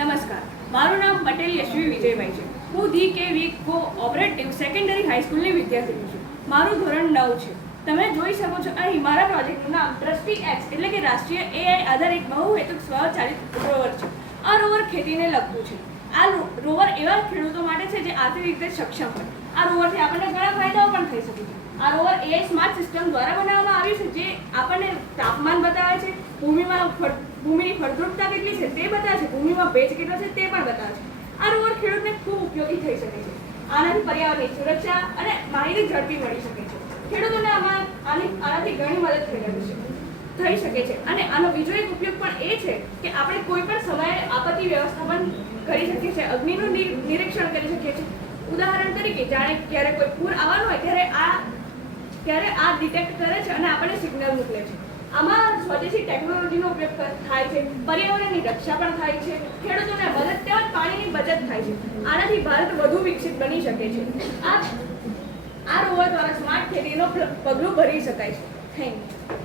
નમસ્કાર, મારું નામ પટેલ યશવી વિજયભાઈ છે. હું ધી કોઓપરેટિવ સેકન્ડરી હાઈસ્કૂલની વિદ્યાર્થીની છું. મારું ધોરણ 9 છે. તમે જોઈ શકો છો અહીં મારા પ્રોજેક્ટનું નામ દ્રષ્ટિ એક્સ એટલે કે રાષ્ટ્રીય AI આધારિત બહુહેતુક સ્વચાલિત રોવર છે. આ રોવર ખેતીને લગતું છે. આ રોવર એવા ખેડૂતો માટે છે જે આર્થિક રીતે સક્ષમ હોય. આ રોવરથી આપણને ઘણા ફાયદાઓ પણ થઈ શકે છે. આ રોવર AI સ્માર્ટ સિસ્ટમ દ્વારા બનાવવામાં આવ્યું છે, જે આપણને તાપમાન બતાવે છે, ભૂમિની ફળદ્રુપતા કેટલી છે તે બતાવે છે, ભૂમિમાં ભેજ કેટલો છે તે પણ બતાવે છે. આ રોવર ખેડૂતને ખૂબ ઉપયોગી થઈ શકે છે. આનાથી પર્યાવરણની સુરક્ષા અને માહિતી ઝડપી મળી શકે છે. ખેડૂતોને આનાથી ઘણી મદદ થઈ શકે છે. અને આનો બીજો એક ઉપયોગ પણ એ છે કે આપણે કોઈ પણ સમયે આપત્તિ વ્યવસ્થાપન કરી શકીએ છીએ, અગ્નિનું નિરીક્ષણ કરી શકીએ છીએ. ઉદાહરણ તરીકે જાણે ક્યારે કોઈ પૂર આવવાનું હોય ત્યારે આ ડિટેક્ટ કરે છે અને આપણને સિગ્નલ મોકલે છે. આમાં સ્વદેશી ટેકનોલોજીનો ઉપયોગ થાય છે, પર્યાવરણની રક્ષા પણ થાય છે, ખેડૂતોને મદદ તેમજ પાણીની બચત થાય છે. આનાથી ભારત વધુ વિકસિત બની શકે છે. આ રોવર દ્વારા સ્માર્ટ ખેતીનો પગલું ભરી શકાય છે. Thank you.